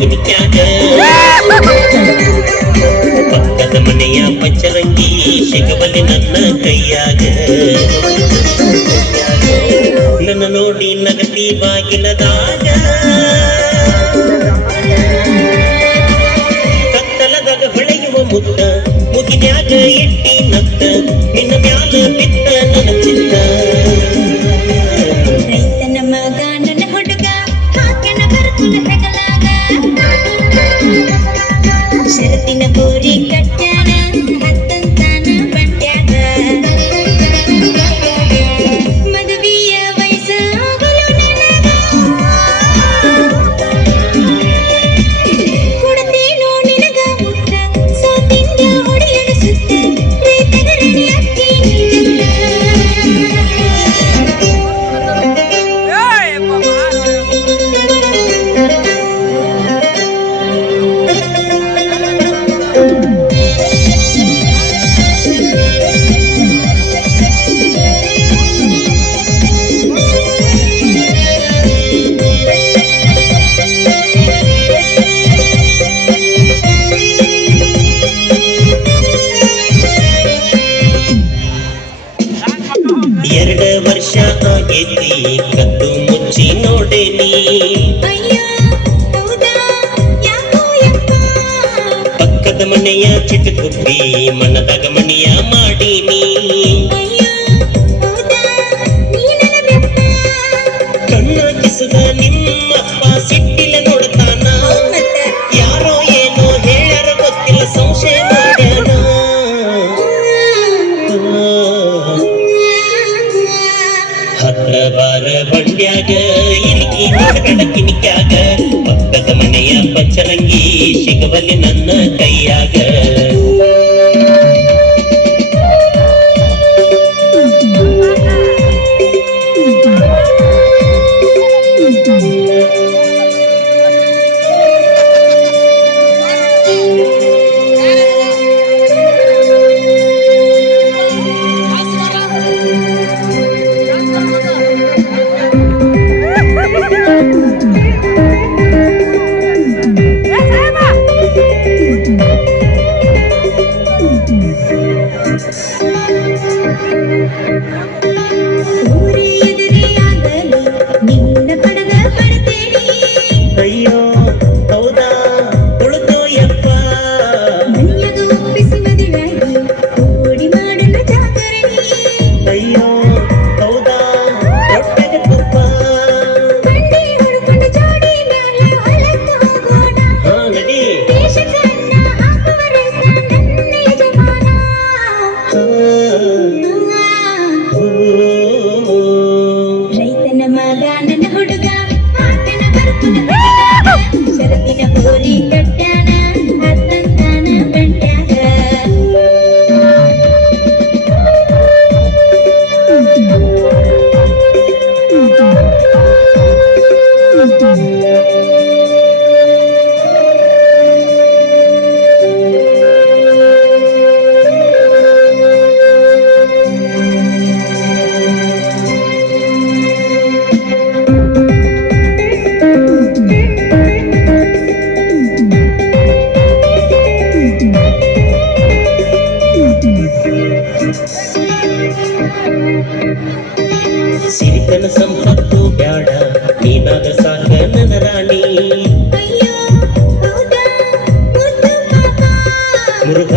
ಕಿಣಿಕ್ಯಾಗ ಪಕ್ಕದ ಮನೆಯ ಪಚ್ಚರಂಗಿ ಸಿಗಬಲ್ಲಿ ನನ್ನ ಕೈಯಾಗ ನನ್ನ ನೋಡಿ ನಗತಿ ಬಾಗಿಲದಾಗ ಕತ್ತಲದಾಗ ಹೊಳೆಯುವ ಮುತ್ತ ಮುಗಿನ್ಯಾಗ ಇಟ್ಟಿ ನತ್ತ ನಿನ್ನ ಮ್ಯಾಲ ಬಿತ್ತ ನನ್ನ ಚಿತ್ತ ರೈತನ ಮಗ ನನ್ನ ಹುಡುಗ ಹಾಕನ ಬರ್ತನ ಹೆಗಲಾಗ ಶರತಿನ ಬೋರಿ ಕಟ್ಟಾನ ಹತ್ತಂತಾನ ಬಂಡ್ಯಾಗ ಮದುವೆಯ ವಯಸ್ಸಾಗಲು ಕೊಡತೇನೋ ನಿನಗ ಮುತ್ತ ಸೋತಿಂದ ಹೊಡೆಯಲು ಸುತ್ತ ರೈತನ ರಣಿ ಅಕ್ಕಿ ಎರಡು ವರ್ಷ ಆಗೈತಿ ಕದ್ದು ಮುಚ್ಚಿ ನೋಡೇನಿ ಪಕ್ಕದ ಮನೆಯ ಚಿಟುಕುಪ್ಪಿ ಮನದಾಗ ಮಣಿಯ ಮಾಡೀನಿ ಕಣ್ಣ ಕಿಸದ ನಿಮ್ಮಪ್ಪ ಸಿಟ್ಟಿಲ್ಲ ನೋಡ್ತಾನ ಯಾರೋ ಏನೋ ಹೇಳ್ಯಾರ ಗೊತ್ತಿಲ್ಲ ಸಂಶಯ ಮಾಡ್ಯಾನ ಹತ್ರ ಬಾರ ಬಂಡ್ಯಾಗ ಇರಿಕಿ ನೋಡ್ಬೇಡ ಕಿಣಿಕ್ಯಾಗ ಪಕ್ಕದ ಮನೆಯ ಪಚ್ಚರಂಗಿ ಸಿಗಬಲ್ಲಿ ನನ್ನ ಕೈಯಾಗ ಅಯ್ಯೋ ಹೌದಾ ಉಳಿದು ಯಪ್ಪ ಅಯ್ಯೋ ಹೌದಾ ಹೊಟ್ಟೆಗೆ ತುಪ್ಪ ಹಾ ನಡಿ ರೈತನ ಮಗ ನನ್ನ ಹುಡುಗ ಆತನ ಬರ್ತನ ಶರತಿನ ಬೋರಿ ಕಟ್ಟಾನ ಹತ್ತಂತಾನ ಬಂಡ್ಯಾಗ ಸಿರಿತನ ಸಂಪತ್ತು ಬ್ಯಾಡ ನೀನಾದ ಸಾಕ ನನ್ನ ರಾಣಿ ಮುರುಘ